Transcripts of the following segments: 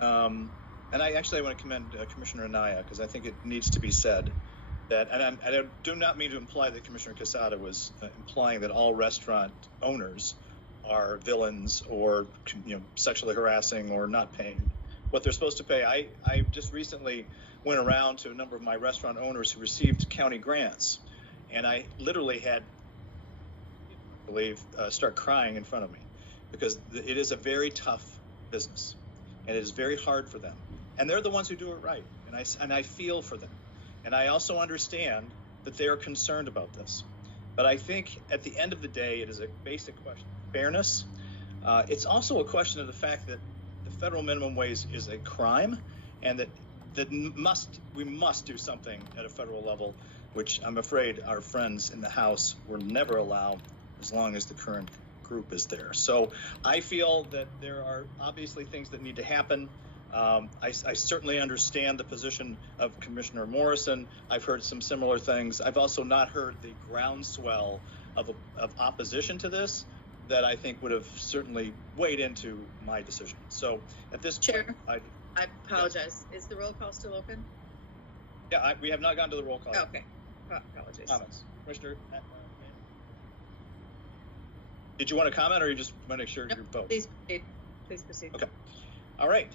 Um, and I want to commend Commissioner Anaya, because I think it needs to be said that, and I do not mean to imply that Commissioner Quesada was implying that all restaurant owners are villains or sexually harassing or not paying what they're supposed to pay. I just recently went around to a number of my restaurant owners who received county grants, and I literally had, start crying in front of me, because it is a very tough business, and it is very hard for them, and they're the ones who do it right, and I feel for them, and I also understand that they are concerned about this. But I think at the end of the day, it is a basic question of fairness. It's also a question of the fact that the federal minimum wage is a crime, and that we must do something at a federal level, which I'm afraid our friends in the House will never allow as long as the current group is there. So I feel that there are obviously things that need to happen. I certainly understand the position of Commissioner Morrison. I've heard some similar things. I've also not heard the groundswell of opposition to this that I think would have certainly weighed into my decision. So at this Chair, point, I apologize. Is the roll call still open? Yeah, we have not gone to the roll call. Oh, okay. Apologies. Comments. Commissioner, did you want to comment, or you just want to make sure your vote? Please proceed. Okay. All right.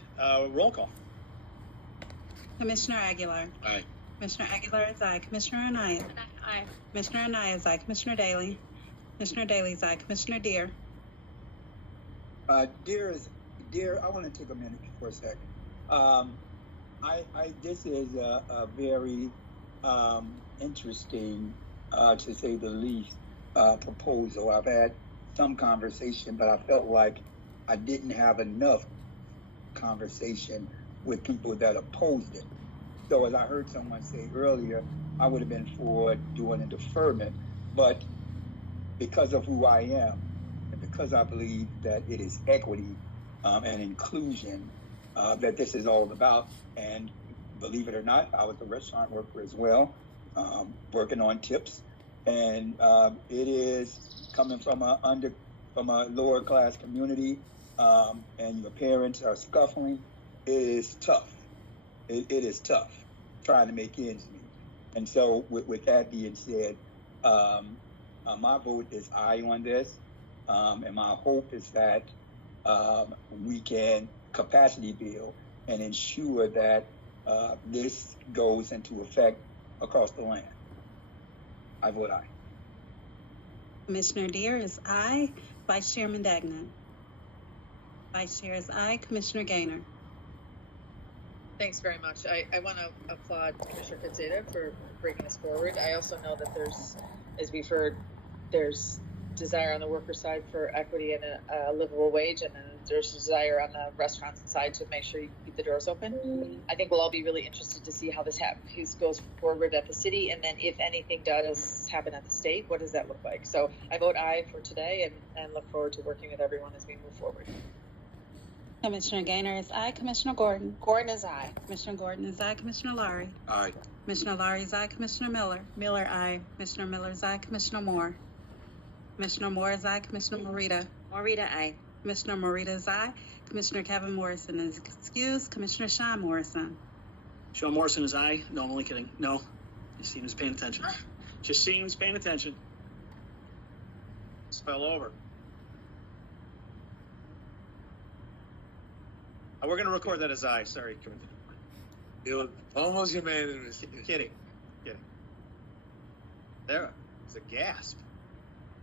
Roll call. Commissioner Aguilar. Aye. Commissioner Aguilar is aye. Commissioner Anaya. Aye. Commissioner Anaya is aye. Commissioner Daly. Commissioner Daly is aye. Commissioner Deere. Deere, I want to take a minute for a second. This is a very interesting, to say the least, proposal. I've had some conversation, but I felt like I didn't have enough conversation with people that opposed it. So as I heard someone say earlier, I would have been for doing a deferment, but because of who I am, and because I believe that it is equity and inclusion that this is all about, and believe it or not, I was a restaurant worker as well, working on tips, and it is coming from a lower class community, and your parents are scuffling. It is tough. It is tough trying to make ends meet. And so with that being said, my vote is aye on this, and my hope is that we can capacity build and ensure that this goes into effect across the land. I vote aye. Commissioner Deere is aye. Vice Chairman Dagnan. Vice Chair is aye. Commissioner Gaynor. Thanks very much. I want to applaud Commissioner Quesada for bringing this forward. I also know that there's, as we've heard, there's desire on the worker side for equity and a livable wage, and then there's desire on the restaurant side to make sure you keep the doors open. I think we'll all be really interested to see how this goes forward at the city, and then if anything does happen at the state, what does that look like? So I vote aye for today, and look forward to working with everyone as we move forward. Commissioner Gaynor is aye. Commissioner Gordon. Gordon is aye. Commissioner Gordon is aye. Commissioner Laurie. Aye. Commissioner Laurie is aye. Commissioner Miller. Miller aye. Commissioner Miller is aye. Commissioner Moore. Commissioner Moore is aye. Commissioner Morita. Morita aye. Commissioner Morita is aye. Commissioner Kevin Morrison is excused. Commissioner Sean Morrison. Sean Morrison is aye. No, I'm only kidding. No, just seeing who's paying attention. Just seeing who's paying attention. Spell over. We're going to record that as aye. Sorry. It was almost unanimous. Kidding. There was a gasp.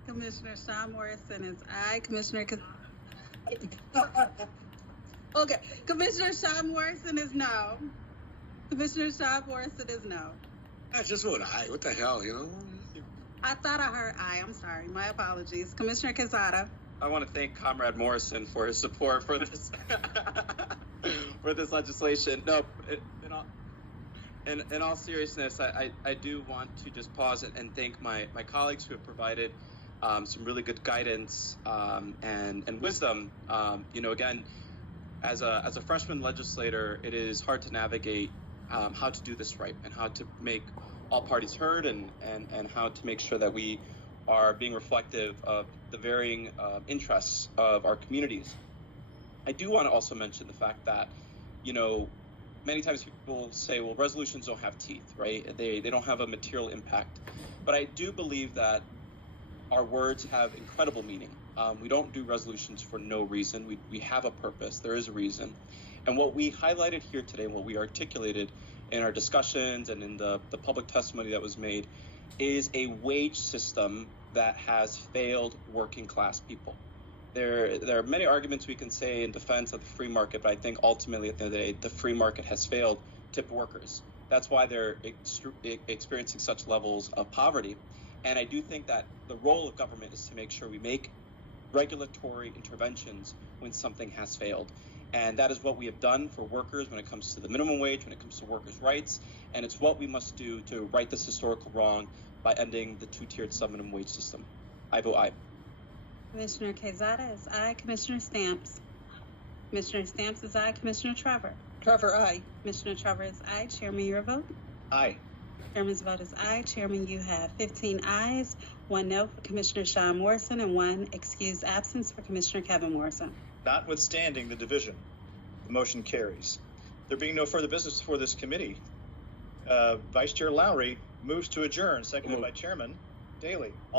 Commissioner Sean Morrison is aye. Commissioner okay. Commissioner Sean Morrison is no. Commissioner Sean Morrison is no. I just vote aye. What the hell, you know? I thought I heard aye. I'm sorry. My apologies. Commissioner Quesada. I want to thank Comrade Morrison for his support for this for this legislation. No, in all seriousness, I do want to just pause and thank my colleagues who have provided some really good guidance and wisdom. Again, as a freshman legislator, it is hard to navigate how to do this right and how to make all parties heard and how to make sure that we are being reflective of the varying interests of our communities. I do want to also mention the fact that you know, many times people say, well, resolutions don't have teeth, right? They don't have a material impact. But I do believe that our words have incredible meaning. We don't do resolutions for no reason. We have a purpose. There is a reason. And what we highlighted here today, what we articulated in our discussions and in the public testimony that was made, is a wage system that has failed working class people. There are many arguments we can say in defense of the free market, but I think ultimately at the end of the day, the free market has failed tip workers. That's why they're experiencing such levels of poverty. And I do think that the role of government is to make sure we make regulatory interventions when something has failed. And that is what we have done for workers when it comes to the minimum wage, when it comes to workers' rights. And it's what we must do to right this historical wrong by ending the two-tiered sub-minimum wage system. I vote aye. Commissioner Quezada is aye. Commissioner Stamps. Commissioner Stamps is aye. Commissioner Trevor. Trevor, aye. Commissioner Trevor is aye. Chairman, your vote? Aye. Chairman's vote is aye. Chairman, you have 15 ayes, 1 no for Commissioner Sean Morrison, and 1 excused absence for Commissioner Kevin Morrison. Notwithstanding the division, the motion carries. There being no further business before this committee, Vice Chair Lowry moves to adjourn, seconded by Chairman Daley. All those